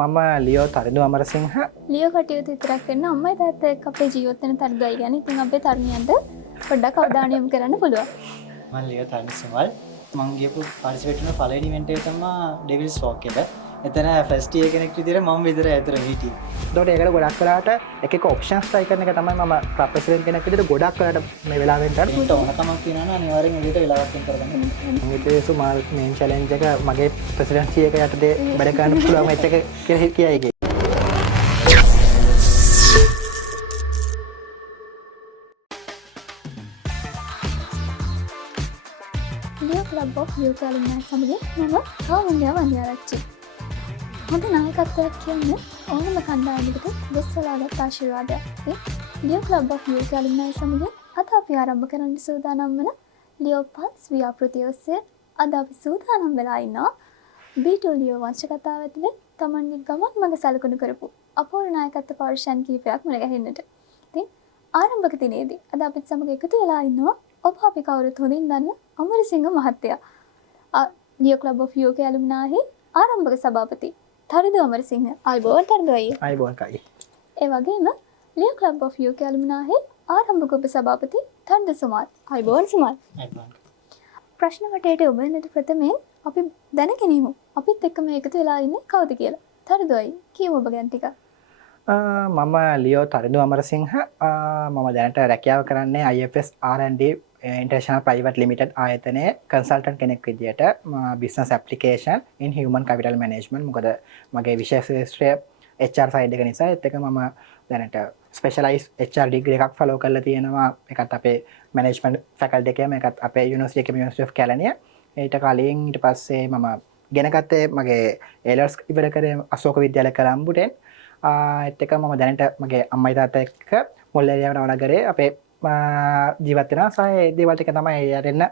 මම ලියෝ තරිඳු අමරසිංහ ලියෝ කටයුතු විතරක් කරන අම්මයි තාත්තා එක්ක අපේ ජීවත් වෙන තරුණයි ගැන ඉතින් අපේ තරුණියන්ට පොඩ්ඩක් අවධානය යොමු කරන්න පුළුවන්. මම ලියෝ තනිසමල් මම ගියපු පාර්ටිසිපේට් කරන පළවෙනි ඉවෙන්ට් එක තමයි ඩෙවිල්ස් වොක් එක. එතන ෆස්ට් ඉයර් කෙනෙක් විදිහට මම විතර ඇතර හිටියේ. එතකොට ඒකට ගොඩක් වෙලාවට එක එක ඔප්ෂන්ස් try කරන එක තමයි මම ක්ලබ් ප්‍රෙසිඩන්ට් කෙනෙක් විදිහට ගොඩක් වෙලාවට මේ වෙලාවෙන් කරන්නේ. මට ඕනකමක් තියෙනවා නම් අනිවාර්යෙන් එදිට වෙලාවක් වෙන් කරගන්න. මේ සුමාල් මේන් චැලෙන්ජ් එක මගේ ප්‍රෙසිඩන්සි එක යටතේ වැඩ කරන්න පුළුවන් වෙච්ච එක කියලා කියයි. ලියෝ ක්ලබ් ඔෆ් යූත් ඇලුම්නයි සමග මම කවුන්ඩයා වන්දිආරච්චි. හොඳ නායකත්වයක් කියන්නේ ඕනම කණ්ඩායමකට දෙස්වලාගත් ආශිර්වාදයක්. ලියෝ ක්ලබ් ඔෆ් යූත් ඇලුම්නයි සමග අද අපි ආරම්භ කරන්න සූදානම් වන ලියෝ පල්ස් ව්‍යාපෘතිය ඔස්සේ අද අපි සූදානම් වෙලා ඉන්නවා B2 ලියෝ වංශ කතාව ඇතුලේ තමන්ගේ ගමන් මඟ සලකුණු කරපු අපූර්ව නායකත්ව පෞරුෂයන් කීපයක් මුණ ගැහෙන්නට. ඉතින් ආරම්භක දිනේදී අද අපිත් සමග එකතු වෙලා ඉන්නවා ඔබ අපි කවුරුත් හොඳින් දන්න අමරසිංහ මහත්තයා. ලියෝ ක්ලබ් ඔෆ් යූ ඇලුම්නාහි ආරම්භක සභාපති තරිඳු අමරසිංහ. ආයිබෝන් තරිඳු අයියේ. ආයිබෝන් කයි. ඒ වගේම ලියෝ ක්ලබ් ඔෆ් යූ ඇලුම්නාහි ආරම්භක උපසභාපති තරිඳු සුමාල්. ආයිබෝන් සුමාල්. ප්‍රශ්න වටේට ඔබෙන්නට ප්‍රථමයෙන් අපි දැනගෙනමු අපිත් එක්කම එකතු වෙලා ඉන්නේ කවුද කියලා. තරිඳු අයියේ කියමු ඔබ ගැන ටිකක්. මම ලියෝ තරිඳු අමරසිංහ මම දැනට රැකියාව කරන්නේ IFS R&D International Private Limited ආයතනයේ කන්සල්ටන්ට් කෙනෙක් විදියට business application in human capital management. මොකද මගේ විෂය ශාස්ත්‍රය HR side එක නිසා ඒත් එක මම දැනට ස්පෙෂලායිස් HR degree එකක් ෆලෝ කරලා තියෙනවා. එකත් අපේ management faculty එකේ මේකත් අපේ university එකේ University of Kelaniya. ඊට කලින් ඊට පස්සේ මම ගෙන ගත්තේ මගේ A-levels ඉවර කරේ අශෝක විද්‍යාලය කොළඹුටෙන්. ඒත් එක මම දැනට මගේ අම්මයි තාත්තා එක්ක මුල්ලේරියාවට වනගරේ අපේ ජීවත් වෙනවා. සහ ඒ දේවල් ටික තමයි යරෙන්න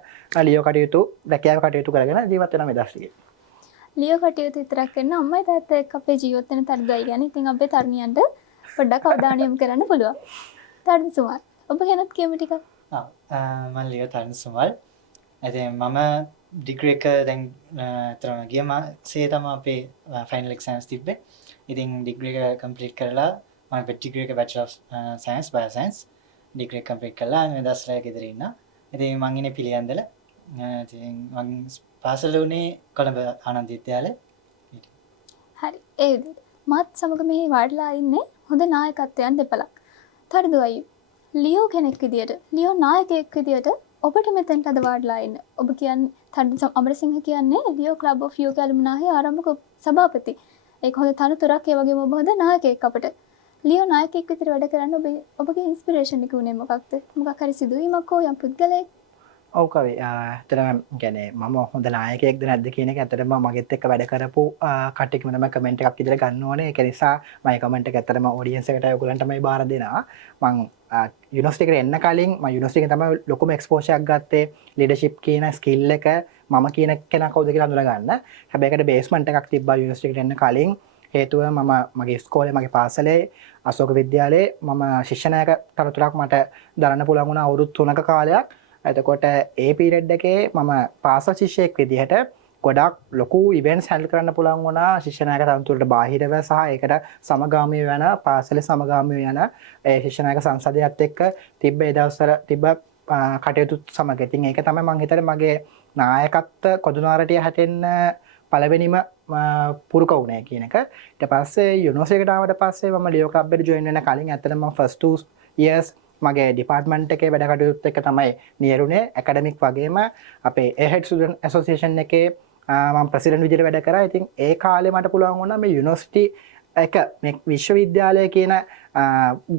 ලියෝ කටයුතු රැකියාව කටයුතු කරගෙන ජීවත් වෙනවා මේ දවස්වල. ලියෝ කටයුතු විතරක් කරන අම්මයි තාත්තා එක්ක අපේ ජීවත් වෙන තරුණයි ගැන ඉතින් අපේ තරුණියන්ට පොඩ්ඩක් අවධානය යොමු කරන්න පුළුවන්. තරුණ සුමාල් ඔබ ගැනත් කියමු ටිකක්. මම ලියෝ තනිසමල්. ඉතින් මම ඩිග්‍රී එක දැන් අතරම ගිය මාසේ තමයි අපේ ෆයිනල් එක්සෑම්ස් තිබ්බේ. ඉතින් ඩිග්‍රී එක කම්ප්ලීට් කරලා මම ඩිග්‍රී එක bachelor of science bio science degree එක කම්ප්ලීට් කරලා මේ දවස්වල ගෙදර ඉන්නවා. ඉතින් මං ඉන්නේ පිළියන්දල. ඉතින් මං පාසල උනේ කොළඹ ආනන්ද විද්‍යාලයේ. හරි ඒ විදිහට මාත් සමග මේ වාඩිලා ඉන්නේ හොඳ නායකත්වයන් දෙපළක්. තරිඳු අයියේ ලියෝ කෙනෙක් විදියට ලියෝ නායකයෙක් විදියට ඔබට මෙතෙන්ට අද වාඩිලා ඉන්න. ඔබ කියන්නේ තරිඳු අමරසිංහ කියන්නේ ලියෝ ක්ලබ් ඔෆ් යූ ඇලුම්නාහි ආරම්භක සභාපති. ඒක හොඳ තනතුරක්. ඒ වගේම ඔබ හොඳ නායකයෙක් අපට. ලියෝ නායකයෙක් විදියට වැඩ කරන්න ඔබගේ ඉන්ස්පිරේෂන් එක උනේ මොකක්ද? මොකක් හරි සිදුවීමක් හෝ යම් පුද්ගලයෙක්? ඔව් කවි. ඇත්තටම කියන්නේ මම හොඳ නායකයෙක්ද නැද්ද කියන එක ඇත්තටම මගෙත් එක්ක වැඩ කරපු කට්ටියකම තමයි කමෙන්ට් එකක් විදියට ගන්න ඕනේ. ඒක නිසා මම කමෙන්ට් එක ඇත්තටම ඔඩියන්ස් එකට ඔයගොල්ලන්ට තමයි බාර දෙනවා. මම යුනිවර්සිටි එකට එන්න කලින් මම යුනිවර්සිටි එකෙන් තමයි ලොකුම එක්ස්පෝෂර් එකක් ගත්තේ. ලීඩර්ෂිප් කියන ස්කිල් එක මම කියන කෙනා කවුද කියලා අඳුර ගන්න. හැබැයි ඒකට බේස්මන්ට් එකක් තිබ්බා යුනිවර්සිටි එකට එන්න කලින්. හේතුව මම මගේ ඉස්කෝලේ මගේ පාසලේ අශෝක විද්‍යාලයේ මම ශිෂ්‍ය නායක තනතුරක් මට දරන්න පුළුවන් වුණා අවුරුදු 3ක කාලයක්. එතකොට ඒ පීරියඩ් එකේ මම පාසල් ශිෂ්‍යයෙක් විදිහට ගොඩක් ලොකු ඉවෙන්ට්ස් හැන්ඩල් කරන්න පුළුවන් වුණා ශිෂ්‍ය නායක තනතුරට බාහිරව සහ ඒකට සමගාමීව යන පාසලේ සමගාමීව යන ඒ ශිෂ්‍ය නායක සංසදයත් එක්ක තිබ්බ ඒ දවස්වල තිබ්බ කටයුතු සමග. ඉතින් ඒක තමයි මම හිතන්නේ මගේ නායකත්ව කොදුනාරටිය හැටෙන්න පළවෙනිම පුරුක වුණේ කියන එක. ඊට පස්සේ යුනිවර්සිටි එකට ආවට පස්සේ මම ලියෝ ක්ලබ් එකට ජොයින් වෙන කලින් ඇත්තටම මම ෆස්ට් 2 years මගේ ඩිපාර්ට්මන්ට් එකේ වැඩ කටයුතු එක තමයි නියරුනේ. ඇකඩමික් වගේම අපේ AHEAD ස්ටුඩන්ට් ඇසෝසියේෂන් එකේ මම ප්‍රෙසිඩන්ට් විදිහට වැඩ කරා. ඉතින් ඒ කාලේ මට පුළුවන් වුණා මේ යුනිවර්සිටි එක මේ විශ්වවිද්‍යාලය කියන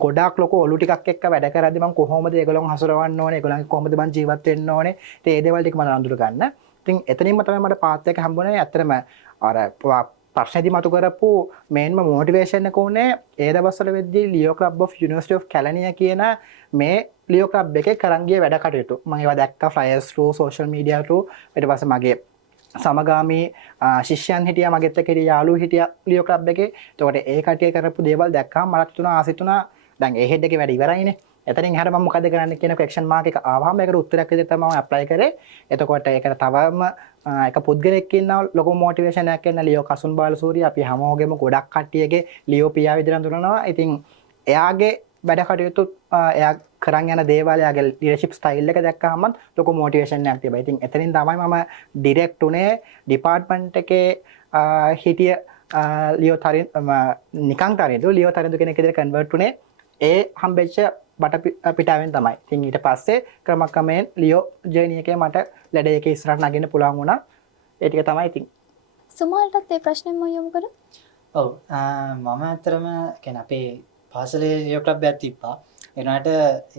ගොඩාක් ලොකු ඔලු ටිකක් එක්ක වැඩ කරද්දි මම කොහොමද ඒගොල්ලෝ හසුරවන්න ඕනේ, ඒගොල්ලන්ගේ කොහොමද මම ජීවත් වෙන්න ඕනේ. ඉතින් ඒ දේවල් ටික මම අඳුර ගන්න. ඉතින් එතනින්ම තමයි මට පාත් එක හම්බුනේ. ඇත්තටම අර ප්‍රශ්නේදී මතු කරපු මේන්ම මොටිවේෂන් එක උනේ ඒ දවස්වල වෙද්දී ලියෝ ක්ලබ් ඔෆ් යුනිවර්සිටි ඔෆ් කැලනියා කියන මේ ලියෝ ක්ලබ් එකේ කරන් ගිය වැඩ කටයුතු. මම ඒවා දැක්කා ෆ්ලයර්ස් through social media through. ඊට පස්සේ මගේ සමගාමී ශිෂ්‍යයන් හිටියා, මගෙත් එක්ක හිටිය යාළුවෝ හිටියා ලියෝ ක්ලබ් එකේ. එතකොට ඒ කට්ටිය කරපු දේවල් දැක්කම මට තුන ආසිතුණා දැන් ඒ හෙඩ් එකේ වැඩ ඉවරයිනේ. එතනින් එහාට මම මොකද කරන්න කියන ක්වෙස්චන් මාක් එක ආවම ඒකට උත්තරයක් විදිහට තමයි මම ඇප්ලයි කරේ. එතකොට ඒකට තවම එක පුද්ගලෙක් ඉන්නවා ලොකු මොටිවේෂන් එකක් එන්න ලියෝ කසුන් බාලසූරිය අපි හැමෝගෙම ගොඩක් කට්ටියගේ ලියෝ පියා විදිහට හඳුනනවා. ඉතින් එයාගේ වැඩ කටයුතු එයා කරන් යන දේවල් එයාගේ ලීඩර්ෂිප් ස්ටයිල් එක දැක්කහම ලොකු මොටිවේෂන් එකක් තිබ්බා. ඉතින් එතනින් තමයි මම ඩිරෙක්ට් උනේ ඩිපාර්ට්මන්ට් එකේ හිටිය ලියෝ තරින් නිකං තරින්දු ලියෝ තරින්දු කෙනෙක් විදිහට කන්වර්ට් උනේ ඒ හම්බෙච්ච බට පිටාවෙන් තමයි. ඉතින් ඊට පස්සේ ක්‍රමක්‍රමයෙන් ලියෝ ජර්නි එකේ මට ලැඩ එකේ ඉස්සරහට නගින්න පුළුවන් වුණා. ඒ ටික තමයි ඉතින්. සුමාල්ටත් ඒ ප්‍රශ්නේම යොමු කරා. ඔව් මම ඇත්තරම කියන්නේ අපේ පාසලේ ලියෝ ක්ලබ් එකක් තිබ්බා. ඒනට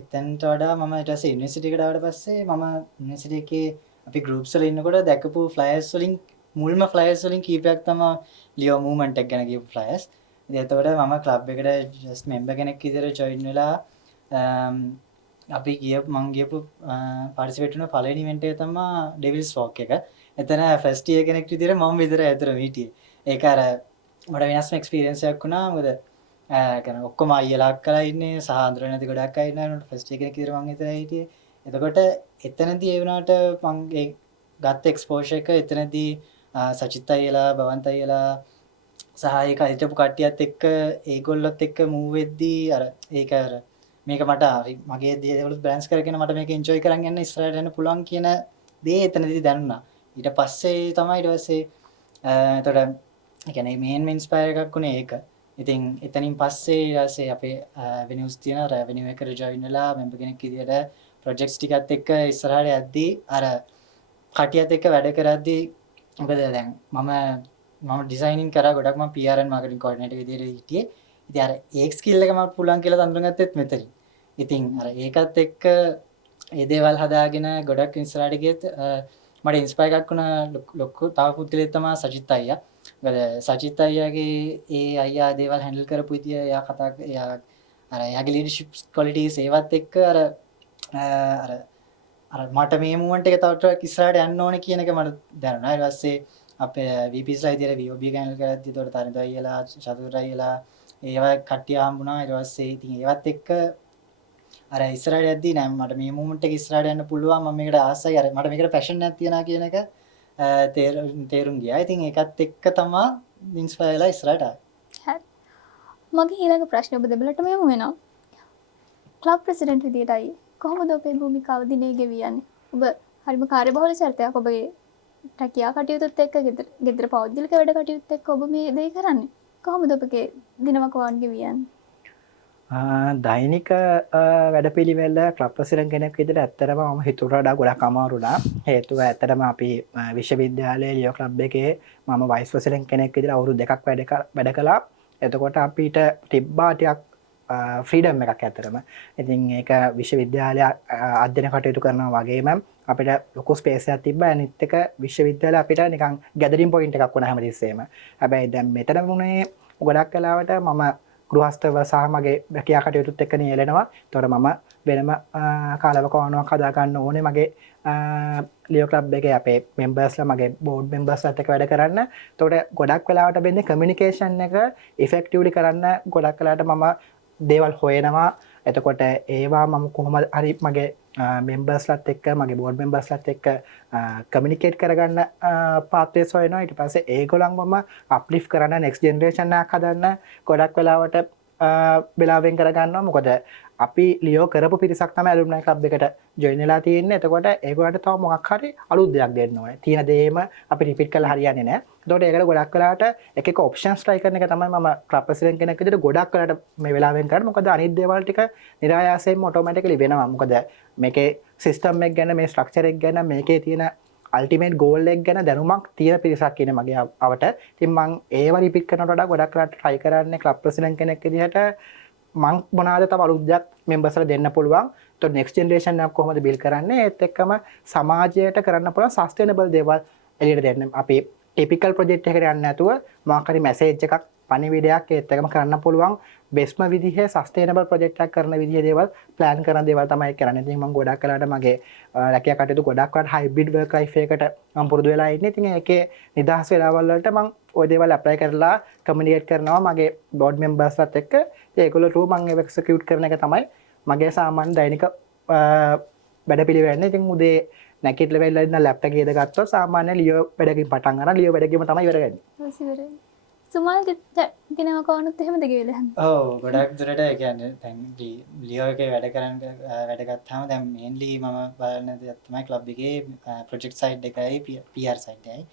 එතනට වඩා මම ඊට පස්සේ යුනිවර්සිටි එකට ආවට පස්සේ මම යුනිවර්සිටි එකේ අපි ගෲප්ස් වල ඉන්නකොට දැකපු ෆ්ලයර්ස් වලින් මුල්ම ෆ්ලයර්ස් වලින් කීපයක් තමයි ලියෝ මූව්මන්ට් එක ගැන කියපු ෆ්ලයර්ස්. ඉතින් එතකොට මම ක්ලබ් එකට ජස්ට් මෙම්බර් කෙනෙක් විදිහට ජොයින් වෙලා අපි මං ගියපු පාර්ටිසිපේට් වුණ පළවෙනි ඉවෙන්ට් එක තමයි ඩෙවිල්ස් වොක් එක. එතන ෆස්ට් ඉයර් කෙනෙක් විදිහට මම විතරයි අතර හිටියේ. ඒක අර මට වෙනස්ම එක්ස්පීරියන්ස් එකක් වුණා. මොකද කියන්නේ ඔක්කොම අයියලා අක්කලා ඉන්නේ සහ අඳුරන්නේ නැති ගොඩක් අය ඉන්නවා. ෆස්ට් ඉයර් කෙනෙක් විදිහට මං විතරයි හිටියේ. එතකොට එතනදී ඒ වුණාට මං ඒ ගත්ත එක්ස්පෝෂර් එක එතනදී සචිත් අයියලා බවන්ත අයියලා සහ ඒක හිටපු කට්ටියත් එක්ක ඒගොල්ලොත් එක්ක මූව් වෙද්දී අර ඒක අර මේක මට මගේ දේවලුත් බැලන්ස් කරගෙන මට මේක එන්ජොයි කරන් යන්න ඉස්සරහට යන්න පුළුවන් කියන දේ එතනදී දැනුණා. ඊට පස්සේ තමයි ඊට පස්සේ එතකොට ඒ කියන්නේ මේන් ඉන්ස්පයර් එකක් උනේ ඒක. ඉතින් එතනින් පස්සේ ඊට පස්සේ අපේ වෙනියුස් තියෙන රෙවෙනියු එකට ජොයින් වෙලා මෙම්බර් කෙනෙක් විදියට ප්‍රොජෙක්ට්ස් ටිකත් එක්ක ඉස්සරහට යද්දී අර කටියත් එක්ක වැඩ කරද්දී මොකද දැන් මම ඩිසයිනින් කරා ගොඩක් මම PR and marketing coordinator විදියට හිටියේ. ඉතින් අර ඒ ස්කිල් එක මම පුළුවන් කියලා තඳුනගත්තෙත් මෙතනින්. ඉතින් අර ඒකත් එක්ක ඒ දේවල් හදාගෙන ගොඩක් ඉස්සරහට ගියත් මට ඉන්ස්පයර් එකක් වුණා ලොකු තව පුද්ගලයෙක් තමයි සචිත් අයියා. මොකද සචිත් අයියාගේ ඒ අයියා දේවල් හැන්ඩල් කරපු විදිය එයා කතා එයා අර එයාගේ ලීඩර්ෂිප් ක්වොලිටිස් ඒවත් එක්ක අර මට මේ මූවමන්ට් එක තව ටිකක් ඉස්සරහට යන්න ඕනේ කියන එක මට දැනුණා. ඊට පස්සේ අපේ VPs ලා විදියට VOB එක හැන්ඩල් කරද්දී ඒතකොට තරිඳු අයියලා චතුර අයියලා ඒවා කට්ටිය හම්බුණා. ඊට පස්සේ ඉතින් ඒවත් එක්ක අර ඉස්සරහට යද්දී නෑ මට මේ මූවමන්ට් එක ඉස්සරහට යන්න පුළුවන් මම මේකට ආසයි. අර මට මේකට පැෂන් එකක් තියනවා කියන එක තේරුම් ගියා. ඉතින් ඒකත් එක්ක තමයි ඉන්ස්පයර් වෙලා ඉස්සරහට ආවේ. හරි. මගේ ඊළඟ ප්‍රශ්නේ ඔබ දෙබලටම යමු වෙනවා. ක්ලබ් ප්‍රෙසිඩන්ට් විදියටයි කොහොමද ඔබේ භූමිකාව දිනේ ගෙවියන්නේ? ඔබ හරිම කාර්යබහුල චරිතයක්. ඔබගේ රැකියා කටයුතුත් එක්ක ගෙදර පෞද්ගලික වැඩ කටයුතුත් එක්ක ඔබ මේ දේ කරන්නේ. කොහොමද ඔබගේ දිනවකවාන් ගෙවියන්නේ? දෛනික වැඩපිළිවෙල ක්ලබ් ප්‍රෙසිඩන්ට් කෙනෙක් විදිහට ඇත්තටම මම හිතුවට වඩා ගොඩක් අමාරු වුණා. හේතුව ඇත්තටම අපි විශ්වවිද්‍යාලයේ ලියෝ ක්ලබ් එකේ මම වයිස් ප්‍රෙසිඩන්ට් කෙනෙක් විදිහට අවුරුදු 2ක් වැඩ කළා. එතකොට අපිට තිබ්බා ටිකක් ෆ්‍රීඩම් එකක් ඇත්තටම. ඉතින් ඒක විශ්වවිද්‍යාලය අධ්‍යයන කටයුතු කරනවා වගේම අපිට ලොකු ස්පේස් එකක් තිබ්බා. අනිත් එක විශ්වවිද්‍යාලය අපිට නිකන් ගැදරින් පොයින්ට් එකක් වුණා හැමතිස්සෙම. හැබැයි දැන් මෙතන වුණේ ගොඩක් වෙලාවට මම ගෘහස්ථව සහ මගේ රැකියා කටයුතුත් එක්ක නියැලෙනවා. ඒතකොට මම වෙනම කාලවකවානුවක් හදා ගන්න ඕනේ මගේ ලියෝ ක්ලබ් එකේ අපේ මෙම්බර්ස්ලා මගේ බෝඩ් මෙම්බර්ස්ලාත් එක්ක වැඩ කරන්න. ඒතකොට ගොඩක් වෙලාවට වෙන්නේ කමියුනිකේෂන් එක ඉෆෙක්ටිව්ලි කරන්න ගොඩක් වෙලාවට මම දේවල් හොයනවා. එතකොට ඒවා මම කොහොමද හරි මගේ මෙම්බර්ස්ලාත් එක්ක මගේ බෝඩ් මෙම්බර්ස්ලාත් එක්ක කමියුනිකේට් කරගන්න පාත්වේස් හොයනවා. ඊට පස්සේ ඒගොල්ලන් මම අප්ලිෆ්ට් කරන්න නෙක්ස්ට් ජෙනරේෂන් එකක් හදන්න ගොඩක් වෙලාවට වෙලාවෙන් කරගන්නවා. මොකද අපි ලියෝ කරපු පිරිසක් තමයි ඇලුම්නයි ක්ලබ් එකට ජොයින් වෙලා තියෙන්නේ. එතකොට ඒගොල්ලන්ට තව මොකක් හරි අලුත් දෙයක් දෙන්න ඕනේ. තියෙන දේම අපි රිපීට් කරලා හරියන්නේ නැහැ. එතකොට ඒකට ගොඩක් වෙලාවට එක එක ඔප්ෂන්ස් try කරන එක තමයි මම ක්ලබ් ප්‍රෙසිඩන්ට් කෙනෙක් විදිහට ගොඩක් වෙලාවට මේ වෙලාවෙන් කරන්නේ. මොකද අනිත් දේවල් ටික නිරායාසයෙන්ම ඔටෝමැටිකලි වෙනවා. මොකද මේකේ සිස්ටම් එක ගැන මේ ස්ට්‍රක්චර් එක ගැන මේකේ තියෙන අල්ටිමේට් ගෝල් එක ගැන දැනුමක් තියෙන පිරිසක් ඉන්නේ මගේ අවට. ඉතින් මම ඒව රිපීට් කරනවට වඩා ගොඩක් වෙලාවට try කරන්නේ ක්ලබ් ප්‍රෙසිඩන්ට් කෙනෙක් විදිහට මං මොනවාද තව අලුත් දෙයක් මෙම්බර්ස්ලා දෙන්න පුළුවන්. તો නෙක්ස්ට් ජෙනරේෂන් එක කොහොමද බිල්ඩ් කරන්නේ? ඒත් එක්කම සමාජයට කරන්න පුළුවන් සස්ටේනබල් දේවල් එළියට දෙන්න. අපි ටිපිකල් ප්‍රොජෙක්ට් එකකට යන්නේ නැතුව මොකක් හරි මැසේජ් එකක් පණිවිඩයක් ඒත් එකම කරන්න පුළුවන් බෙස්ම විදිහේ සස්ටේනබල් ප්‍රොජෙක්ට් එකක් කරන විදිහේ දේවල් ප්ලෑන් කරන දේවල් තමයි කරන්නේ. ඉතින් මම ගොඩක් වෙලාවට මගේ රැකියා කටයුතු ගොඩක් වෙලාවට හයිබ්‍රිඩ් වර්ක් ලයිෆ් එකකට මම පුරුදු වෙලා ඉන්නේ. ඉතින් ඒකේ නිදහස් වෙලාවල් වලට මම ওই දේවල් ඇප්ලයි කරලා කමියුනිකේට් කරනවා මගේ බෝඩ් මෙම්බර්ස්ලාත් එක්ක. ඒගොල්ලෝ ටූ මම ඒක එක්සිකියුට් කරන එක තමයි මගේ සාමාන්‍ය දෛනික වැඩපිළිවෙලනේ. ඉතින් උදේ නැගිටලා වෙලා ඉඳන් ලැප්ටොප් එක ඉද ගත්තොත් සාමාන්‍ය ලියෝ වැඩකින් පටන් අරන් ලියෝ වැඩකීම තමයි ඉවර කරන්නේ. සුමල් ගෙනව කවනුත් එහෙමද ගෙවලා ඔව් ගොඩක් දුරට ඒ කියන්නේ දැන් ලියෝ එකේ වැඩ ගත්තාම දැන් මේන්ලි මම බලන දේ තමයි ක්ලබ් එකේ ප්‍රොජෙක්ට් සයිඩ් එකයි PR සයිඩ් එකයි.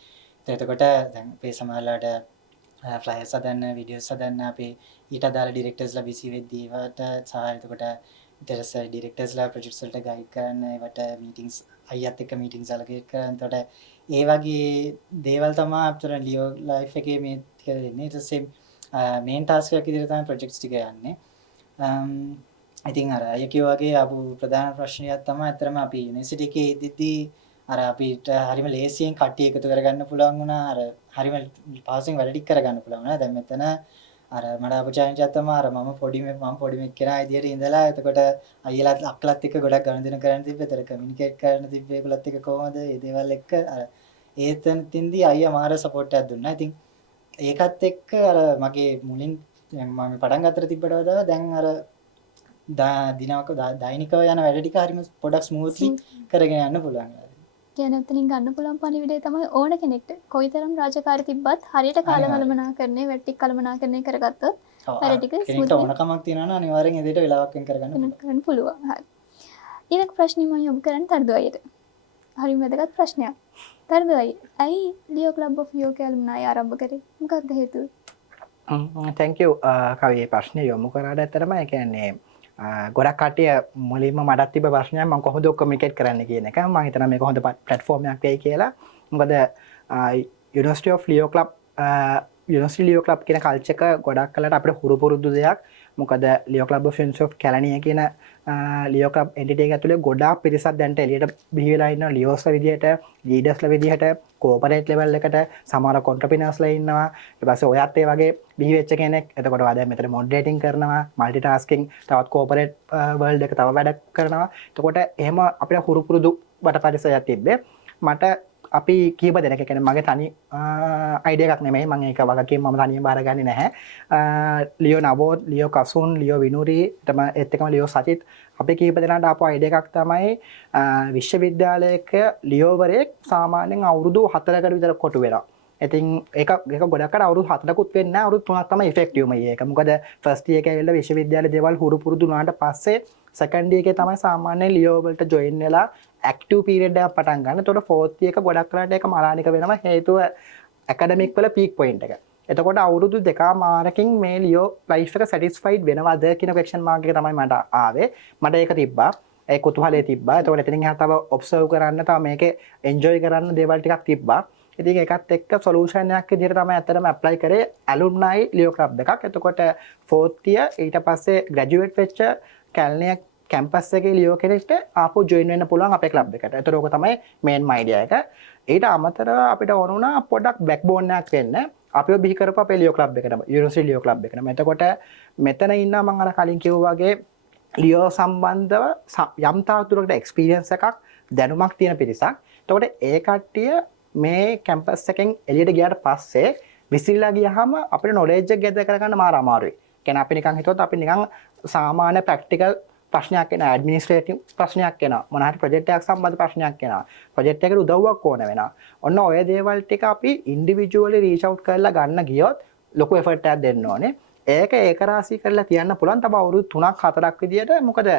එතකොට දැන් අපේ සමහරලාට ෆ්ලයර්ස් හදන්න වීඩියෝස් හදන්න අපි ඊට අදාළ ඩිරෙක්ටර්ස්ලා බිසි වෙද්දී ඒවට සහ එතකොට ඊටස් ඩිරෙක්ටර්ස්ලා ප්‍රොජෙක්ට්ස් වලට ගයිඩ් කරන්න ඒවට මීටින්ග්ස් අයියත් එක්ක මීටින්ග්ස් අලොකේට් කරන්න. එතකොට ඒ වගේ දේවල් තමයි අපතර ලියෝ ලයිෆ් එකේ මේ ටික දෙන්නේ. ඊට පස්සේ මේන් ටාස්ක් එකක් විදිහට තමයි ප්‍රොජෙක්ට්ස් ටික යන්නේ. ඉතින් අර අය කිව්වා වගේ ආපු ප්‍රධාන ප්‍රශ්නයක් තමයි අතරම අපි යුනිවර්සිටි එකේ ඉදිද්දී අර අපිට හරිම ලේසියෙන් කට්ටිය එකතු කරගන්න පුළුවන් වුණා. අර හරිම පාසින් වැඩ ටික කරගන්න පුළුවන් වුණා. දැන් මෙතන අර මට ආපු challenge එක තමයි අර මම පොඩි මෙක් කෙනා විදියට ඉඳලා එතකොට අයියලාත් අක්කලාත් එක්ක ගොඩක් ගනුදෙනු කරන්න තිබ්බේ. ඒතර කමියුනිකේට් කරන්න තිබ්බේ ඒගොල්ලත් එක්ක කොහොමද මේ දේවල් එක්ක අර ඒතනදී අයියා මාර සපෝට් එකක් දුන්නා. ඉතින් ඒකත් එක්ක අර මගේ මුලින් මම පටන් ගත්තට තිබ්බට වඩා දැන් අර දෛනිකව යන වැඩ ටික හරිම පොඩක් ස්මූත්ලි කරගෙන යන්න පුළුවන්. කියන එතනින් ගන්න පුළුවන් පණිවිඩය තමයි ඕන කෙනෙක්ට කොයිතරම් රාජකාරී තිබ්බත් හරියට කාලකලමනාකරණය වැට්ටි කලමනාකරණය කරගත්තොත් වැඩ ටික කෙනෙක්ට ඕනකමක් තියෙනවා නම් අනිවාර්යෙන් ඒ දෙයට වෙලාවක් වෙන් කරගන්න පුළුවන්. හරි. ඊළඟ ප්‍රශ්නේ මම යොමු කරන්නේ තර්දු අයියට. හරිම වැදගත් ප්‍රශ්නයක්. තර්දු අයිය, ඇයි ලියෝ ක්ලබ් ඔෆ් යෝ කැලුම්නායි ආරම්භ කරේ? මොකක්ද හේතුව? thank you කවි ප්‍රශ්නේ යොමු කරාට ඇත්තටම ඒ කියන්නේ ගොඩක් කට්ටිය මුලින්ම මටත් තිබ්බ ප්‍රශ්නයක් මම කොහොමද කමියුනිකේට් කරන්න කියන එක. මම හිතනවා මේක හොඳ ප්ලැට්ෆෝම් එකක් වෙයි කියලා. මොකද University of Leo Club University Leo Club කියන කල්චර් එක ගොඩක් කලට අපිට හුරු පුරුදු දෙයක්. මොකද Leo Club of Friends of Kelaniya කියන Leo Club entity එක ඇතුලේ ගොඩාක් පිරිසක් දැන්ට එළියට බිහි වෙලා ඉන්නවා. ලියෝස්ලා විදිහට, ලීඩර්ස්ලා විදිහට, කෝපරේට් ලෙවල් එකට සමහර කොන්ට්‍රප්‍රිනර්ස්ලා ඉන්නවා. ඊට පස්සේ ඔයත් ඒ වගේ බිහි වෙච්ච කෙනෙක්. එතකොට ඔයා දැන් මෙතන මොඩරේටින් කරනවා, মালටි ටාස්කින්, තවත් කෝපරේට් වර්ල්ඩ් එක තව වැඩක් කරනවා. එතකොට එහෙම අපිට හුරු පුරුදු වට පරිසරයක් තිබ්බේ. මට අපි කීප දෙනෙක් කියන්නේ මගේ තනි අයිඩියා එකක් නෙමෙයි. මම ඒක වගකීම් මම තනියම බාරගන්නේ නැහැ. ලියෝ නවෝත්, ලියෝ කසුන්, ලියෝ විනුරි, ඒත් එකම ලියෝ සචිත් අපි කීප දෙනාට ආපු අයිඩියා එකක් තමයි විශ්වවිද්‍යාලයක ලියෝවරයෙක් සාමාන්‍යයෙන් අවුරුදු 4කට විතර කොටු වෙනවා. ඉතින් ඒක ගොඩක්කට අවුරුදු 4කුත් වෙන්නේ නැහැ. අවුරුදු 3ක් තමයි ඉෆෙක්ටිව්ම ඒක. මොකද ෆස්ට් ඉයර් එකේ ඇවිල්ලා විශ්වවිද්‍යාලේ දේවල් හුරු පුරුදු වුණාට පස්සේ සෙකන්ඩ් ඉයර් එකේ තමයි සාමාන්‍යයෙන් ලියෝ වලට ජොයින් වෙලා ඇක්ටිව් පීරියඩ් එකක් පටන් ගන්න. එතකොට ෆෝර්ත් ඉයර් එක ගොඩක් කරාට ඒක මලානික වෙනවා. හේතුව ඇකඩමික් වල පීක් පොයින්ට් එක. එතකොට අවුරුදු දෙකමාරකින් මේ ලියෝ ලයිෆ් එක සැටිස්ෆයිඩ් වෙනවද කියන ක්වෙස්චන් මාක් එක තමයි මට ආවේ. මට ඒක තිබ්බා. ඒ කුතුහලය තිබ්බා. එතකොට එතනින් එහා තව ඔබ්සර්ව් කරන්න, තව මේකේ එන්ජොයි කරන්න දේවල් ටිකක් තිබ්බා. ඉතින් ඒකත් එක්ක සොලියුෂන් එකක් විදිහට තමයි ඇත්තටම ඇප්ලයි කරේ ඇලුම්නයි ලියෝ ක්ලබ් එකක්. එතකොට ෆෝර්ත් ඉයර් ඊට පස්සේ ග්‍රැජුවේට් වෙච්ච කැලණිය කැම්පස් එකේ ලියෝ කෙනෙක්ට ආපහු ජොයින් වෙන්න පුළුවන් අපේ ක්ලබ් එකට. ඒතර ඕක තමයි මේන් අයිඩියා එක. ඊට අමතරව අපිට ඕන වුණා පොඩක් බෑක්බෝන් එකක් වෙන්න. අපිව බිහි කරපු අපේ ලියෝ ක්ලබ් එකට, යුනිවර්සිටි ලියෝ ක්ලබ් එකට. එතකොට මෙතන ඉන්නා මම අර කලින් කිව්වා වගේ ලියෝ සම්බන්ධව යම් තාක් දුරකට එක්ස්පීරියන්ස් එකක්, දැනුමක් තියෙන පිරිසක්. එතකොට ඒ කට්ටිය මේ කැම්පස් එකෙන් එළියට ගියාට පස්සේ විසිරලා ගියාම අපිට නොලෙජ් එක ගෙදර කරගන්න මාර අමාරුයි. කියන්නේ අපි නිකන් හිතුවොත් අපි නිකන් සාමාන්‍ය ප්‍රැක්ටිකල් ප්‍රශ්නයක් එනවා, ඇඩ්මිනිස්ට්‍රේටිව් ප්‍රශ්නයක් එනවා, මොන හරි ප්‍රොජෙක්ට් එකක් සම්බන්ධ ප්‍රශ්නයක් එනවා, ප්‍රොජෙක්ට් එකට උදව්වක් ඕන වෙනවා. ඔන්න ඔය දේවල් ටික අපි ඉන්ඩිවිජුවලි රීච් අවුට් කරලා ගන්න ගියොත් ලොකු එෆර්ට් එකක් දෙන්න ඕනේ. ඒක රාශී කරලා තියන්න පුළුවන් තව අවුරුදු 3ක් 4ක් විදියට. මොකද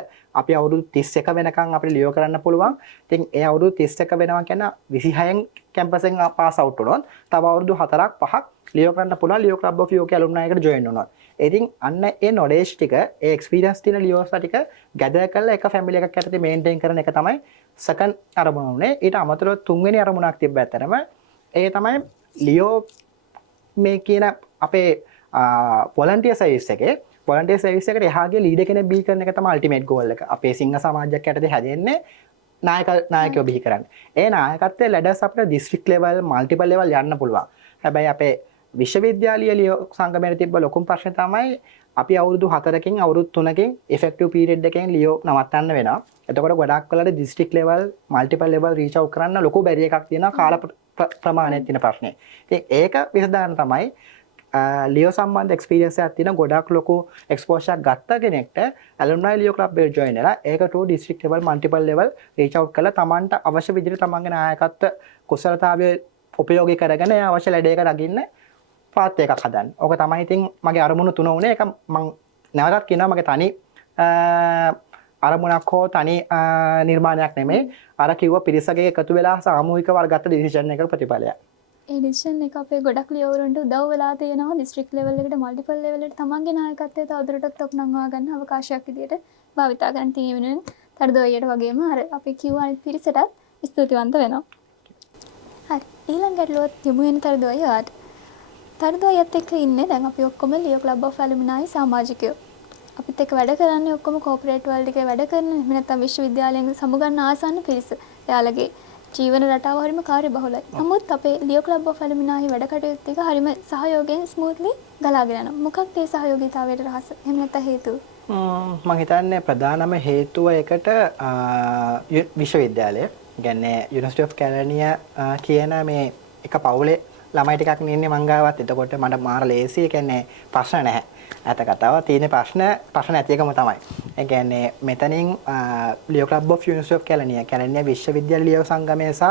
අපි අවුරුදු 31 වෙනකන් අපිට ලියෝ කරන්න පුළුවන්. ඉතින් ඒ අවුරුදු 31 වෙනවා කියන 26න් කැම්පස් එකෙන් පාස් අවුට් වුණොත් තව අවුරුදු 4ක් 5ක් ලියෝ කරන්න පුළුවන් ලියෝ ක්ලබ් ඔෆ් යෝකේ ඇලුම්නයි එකට ජොයින් වුණොත්. ඉතින් අන්න ඒ නොලෙජ් ටික, ඒ එක්ස්පීරියන්ස් තියෙන ලියෝස්ලා ටික ගැදර් කරලා එක ෆැමිලි එකක් යටතේ මේන්ටේන් කරන එක තමයි සෙකන්ඩ් අරමුණ උනේ. ඊට අමතරව තුන්වෙනි අරමුණක් තිබ්බ ඇත්තටම ඒ තමයි ලියෝ මේ කියන අපේ වොලන්ටියර් සර්විස් එකේ වොලන්ටියර් සර්විස් එකට එහාගේ ලීඩර් කෙනෙක් බිහි කරන එක තමයි අල්ටිමේට් ගෝල් එක. අපේ සිංහ සමාජයක් යටතේ හැදෙන්නේ නායකයෝ බිහි කරන්නේ. ඒ නායකත්වයේ ලැඩර්ස් අපිට දිස්ත්‍රික් ලෙවල්, මල්ටිපල් ලෙවල් යන්න පුළුවන්. හැබැයි අපේ විශ්වවිද්‍යාලීය ලියෝ සංගමයේ තිබ්බ ලොකුම ප්‍රශ්නේ තමයි අපි අවුරුදු 4කින් අවුරුදු 3කින් ඉෆෙක්ටිව් පීරියඩ් එකෙන් ලියෝ නවත්තන්න වෙනවා. එතකොට ගොඩක් වෙලාවට district level, multiple level reach out කරන්න ලොකු බැරියර් එකක් තියෙනවා කාල ප්‍රමාණයක් තියෙන ප්‍රශ්නේ. ඉතින් ඒක විසඳන්න තමයි ලියෝ සම්බන්ධ එක්ස්පීරියන්ස් එකක් තියෙන ගොඩක් ලොකු එක්ස්පෝෂර් එකක් ගත්ත කෙනෙක්ට ඇලුම්නයි ලියෝ ක්ලබ් එකට ජොයින් වෙලා ඒකට district level multiple level reach out කරලා තමන්ට අවශ්‍ය විදිහට තමන්ගේ නායකත්ව කුසලතාවය උපයෝගී කරගෙන ඒ අවශ්‍ය ලැබේක රකින්න පාත් එකක් හදන්න. ඕක තමයි ඉතින් මගේ අරමුණු තුන උනේ. ඒක මම නැවතත් කියනවා මගේ තනි අරමුණක් හෝ තනි නිර්මාණයක් නෙමෙයි. අර කිව්ව පිරිසගේ එකතු වෙලා සාමූහිකව අරගත්ත ඩිසිෂන් එකක ප්‍රතිඵලයක්. ඒ ඩිසිෂන් එක අපේ ගොඩක් ලියවරුන්ට උදව් වෙලා තියෙනවා. දිස්ත්‍රික් ලෙවල් එකට මල්ටිපල් ලෙවල් එකට තමන්ගේ නායකත්වය තවදුරටත් ඔක්නංවා ගන්න අවකාශයක් විදියට භාවිතා කරන්න තියෙන වෙනුවෙන් තරදෝයියට වගේම අර අපි කිව්ව අනිත් පිරිසටත් ස්තුතිවන්ත වෙනවා. හරි. ඊළඟ ගැටලුවත් යමු වෙන තරදෝයි ආට. තරදෝයත් එක්ක ඉන්නේ දැන් අපි ඔක්කොම ලියෝ ක්ලබ් ඔෆ් ඇලුමිනයි සමාජිකයෝ. අපිත් එක්ක වැඩ කරන්නේ ඔක්කොම කෝපරේට් වර්ල්ඩ් එකේ වැඩ කරන එහෙම නැත්නම් විශ්වවිද්‍යාලයෙන් සමුගන්න ආසන්න පිරිස. එයාලගේ ජීවන රටාව හරිම කාර්යබහුලයි. නමුත් අපේ ලියෝ ක්ලබ් ඔෆ් ඇලුමිනයි වැඩ කටයුතු ටික හරිම සහයෝගයෙන් ස්මූත්ලි ගලාගෙන යනවා. මොකක්ද ඒ සහයෝගීතාවයට රහස? එහෙම නැත්නම් හේතුව? මම හිතන්නේ ප්‍රධානම හේතුව එකට විශ්වවිද්‍යාලය. කියන්නේ යුනිවර්සිටි ඔෆ් කැලනියා කියන මේ එක පවුලේ ළමයි ටිකක් ඉන්නේ මං ගාවත්. එතකොට මට මාර ලේසි. ඒ කියන්නේ ප්‍රශ්න නැහැ. ඇත කතාව තියෙන ප්‍රශ්න නැති එකම තමයි. ඒ කියන්නේ මෙතනින් ලියෝ ක්ලබ් ඔෆ් යුනිවර්සිටි ඔෆ් කැලනියා විශ්වවිද්‍යාල ලියෝ සංගමය සහ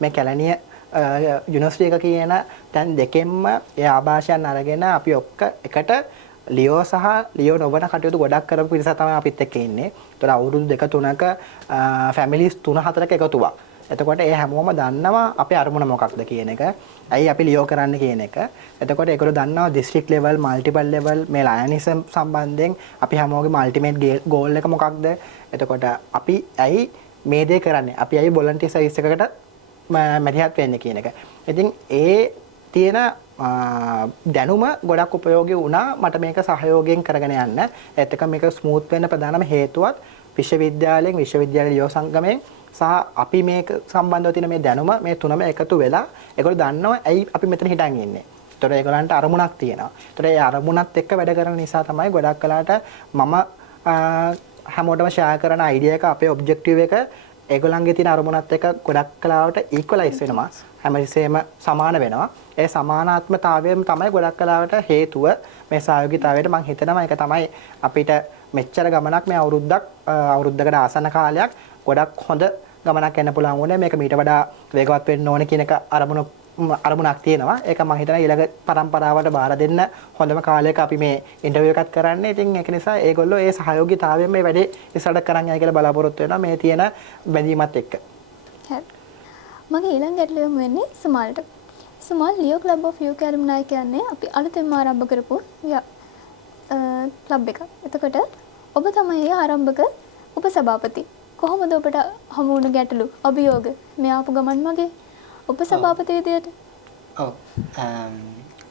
මේ කැලනියා යුනිවර්සිටි එක කියන තැන් දෙකෙන්ම ඒ ආభాෂයන් අරගෙන අපි ඔක්ක එකට ලියෝ සහ ලියෝ නොවන කටයුතු ගොඩක් කරපු පිරිස තමයි අපිත් එක්ක ඉන්නේ. ඒතර අවුරුදු 2-3ක ෆැමිලිස් 3-4ක එකතුවක්. එතකොට ඒ හැමෝම දන්නවා අපේ අරමුණ මොකක්ද කියන එක. ඇයි අපි ලියෝ කරන්න කියන එක. එතකොට ඒගොල්ලෝ දන්නවා දිස්ත්‍රික්ට් ලෙවල්, මල්ටිපල් ලෙවල් මේ ලයනිසම් සම්බන්ධයෙන් අපි හැමෝගෙම අල්ටිමේට් ගෝල් එක මොකක්ද? එතකොට අපි ඇයි මේ දේ කරන්නේ? අපි ඇයි වොලන්ටියර් සර්විස් එකකට මැදිහත් වෙන්නේ කියන එක. ඉතින් ඒ තියෙන දැනුම ගොඩක් උපයෝගී වුණා මට මේක සහයෝගයෙන් කරගෙන යන්න. ඒත් එක මේක ස්මූත් වෙන්න ප්‍රධානම හේතුවත් විශ්වවිද්‍යාලයෙන් විශ්වවිද්‍යාල ලියෝ සංගමයෙන් සහ අපි මේක සම්බන්ධව තියෙන මේ දැනුම මේ තුනම එකතු වෙලා ඒගොල්ලෝ දන්නවා ඇයි අපි මෙතන හිටන් ඉන්නේ. ඒතකොට ඒගොල්ලන්ට අරමුණක් තියෙනවා. ඒතකොට ඒ අරමුණත් එක්ක වැඩ කරන නිසා තමයි ගොඩක් කලකට මම හැමෝටම ෂෙයා කරන අයිඩියා එක අපේ ඔබ්ජෙක්ටිව් එක ඒගොල්ලන්ගේ තියෙන අරමුණත් එක්ක ගොඩක් කලාවට ඉක්වලයිස් වෙනවා. හැමතිස්සෙම සමාන වෙනවා. ඒ සමානාත්මතාවයම තමයි ගොඩක් කලාවට හේතුව මේ සහයෝගීතාවයට මම හිතනවා ඒක තමයි අපිට මෙච්චර ගමනක් මේ අවුරුද්දකට ආසන්න කාලයක් ගොඩක් හොඳ ගමනක් යන්න පුළුවන් වුණේ. මේක මීට වඩා වේගවත් වෙන්න ඕනේ කියන එක අරමුණක් තියෙනවා. ඒක මම හිතනවා ඊළඟ පරම්පරාවට බාර දෙන්න හොඳම කාලයක අපි මේ ඉන්ටර්විව් එකක් කරන්නේ. ඉතින් ඒක නිසා ඒගොල්ලෝ ඒ සහයෝගීතාවයෙන් මේ වැඩේ ඉස්සරහට කරන් යයි කියලා බලාපොරොත්තු වෙනවා මේ තියෙන බැඳීමත් එක්ක. හරි. මගේ ඊළඟ ගැටලුව වෙන්නේ සුමාල්ට. සුමාල් ලියෝ ක්ලබ් ඔෆ් යූකේ ඇලුමිනයි කියන්නේ අපි අලුතෙන්ම ආරම්භ කරපු ක්ලබ් එකක්. එතකොට ඔබ තමයි ආරම්භක උපසභාපති. කොහොමද ඔබට හමු වුණ ගැටලු අභියෝග මේ ආපු ගමන් මගේ උපසභාපති විදියට? ඔව්